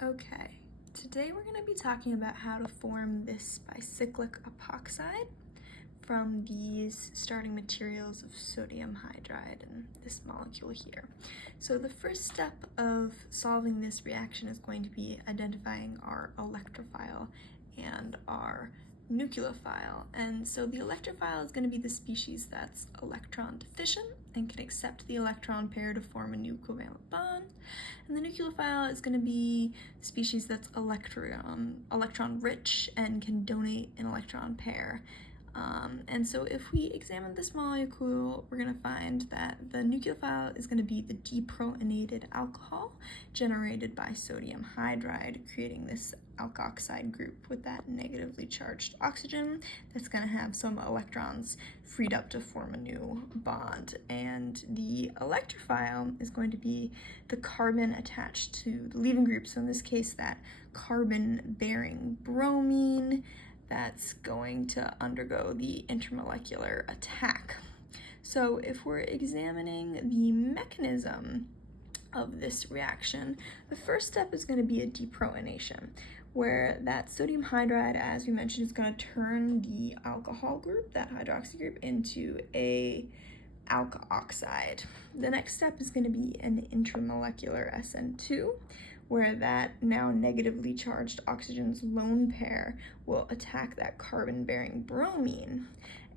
Okay, today we're going to be talking about how to form this bicyclic epoxide from these starting materials of sodium hydride and this molecule here. So the first step of solving this reaction is going to be identifying our electrophile and our nucleophile. And so the electrophile is going to be the species that's electron deficient and can accept the electron pair to form a new covalent bond. And the nucleophile is going to be the species that's electron rich and can donate an electron pair. And so if we examine this molecule, we're going to find that the nucleophile is going to be the deprotonated alcohol generated by sodium hydride, creating this alkoxide group with that negatively charged oxygen that's going to have some electrons freed up to form a new bond. And the electrophile is going to be the carbon attached to the leaving group. So in this case, that carbon-bearing bromine that's going to undergo the intermolecular attack. So if we're examining the mechanism of this reaction, the first step is going to be a deprotonation, where that sodium hydride, as we mentioned, is going to turn the alcohol group, that hydroxy group, into a alka oxide. The next step is going to be an intermolecular SN2, where that now negatively charged oxygen's lone pair will attack that carbon-bearing bromine.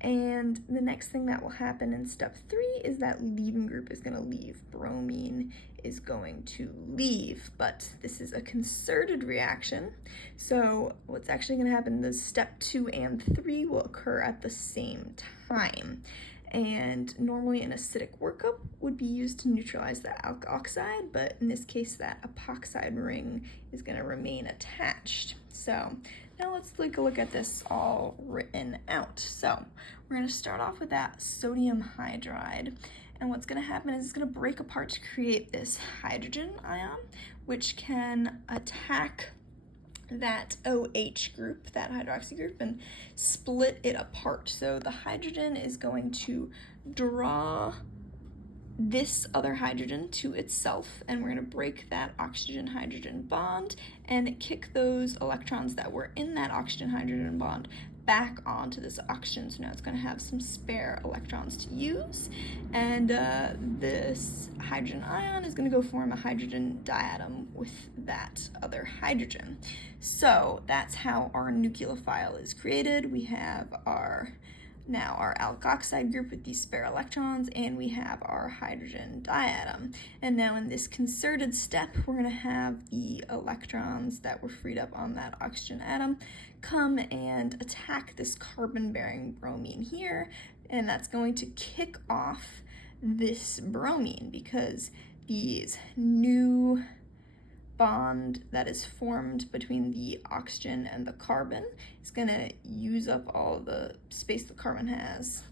And the next thing that will happen in step 3 is that leaving group is going to leave. Bromine is going to leave, but this is a concerted reaction. So what's actually going to happen is step 2 and 3 will occur at the same time. And normally an acidic workup would be used to neutralize that alkoxide, but in this case that epoxide ring is going to remain attached. So now let's take a look at this all written out. So we're going to start off with that sodium hydride, and what's going to happen is it's going to break apart to create this hydrogen ion, which can attack that OH group, that hydroxy group, and split it apart. So the hydrogen is going to draw this other hydrogen to itself, and we're going to break that oxygen-hydrogen bond and kick those electrons that were in that oxygen-hydrogen bond back onto this oxygen. So now it's going to have some spare electrons to use, and this hydrogen ion is going to go form a hydrogen diatom with that other hydrogen. So that's how our nucleophile is created. We have our alkoxide group with these spare electrons, and we have our hydrogen diatom. And now in this concerted step, we're going to have the electrons that were freed up on that oxygen atom come and attack this carbon-bearing bromine here, and that's going to kick off this bromine because these new bond that is formed between the oxygen and the carbon is going to use up all the space the carbon has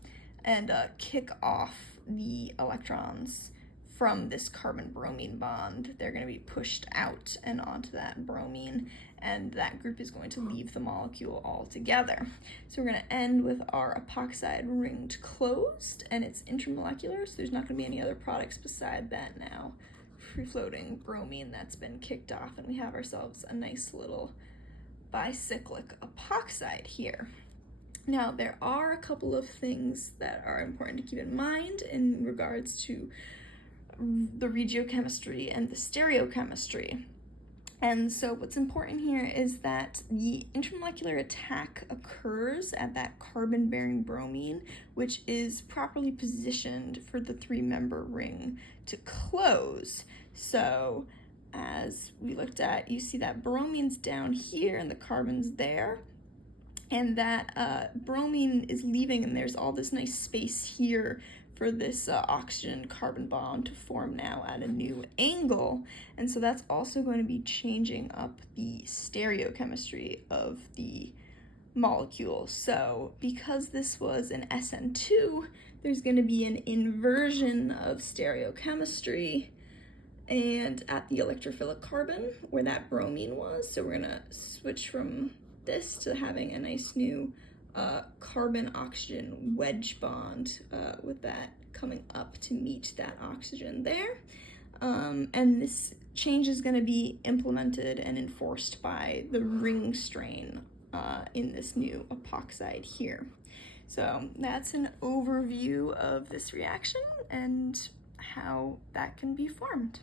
and kick off the electrons from this carbon-bromine bond. They're going to be pushed out and onto that bromine, and that group is going to leave the molecule altogether. So we're going to end with our epoxide ringed closed, and it's intermolecular, so there's not going to be any other products beside that now. Free-floating bromine that's been kicked off, and we have ourselves a nice little bicyclic epoxide here. Now, there are a couple of things that are important to keep in mind in regards to the regiochemistry and the stereochemistry. And so what's important here is that the intermolecular attack occurs at that carbon-bearing bromine, which is properly positioned for the 3-member ring to close. So as we looked at, you see that bromine's down here and the carbon's there, and that bromine is leaving, and there's all this nice space here for this oxygen-carbon bond to form now at a new angle. And so that's also going to be changing up the stereochemistry of the molecule. So because this was an SN2, there's going to be an inversion of stereochemistry and at the electrophilic carbon where that bromine was. So we're going to switch from this to having a nice new carbon-oxygen wedge bond with that coming up to meet that oxygen there. And this change is going to be implemented and enforced by the ring strain in this new epoxide here. So that's an overview of this reaction and how that can be formed.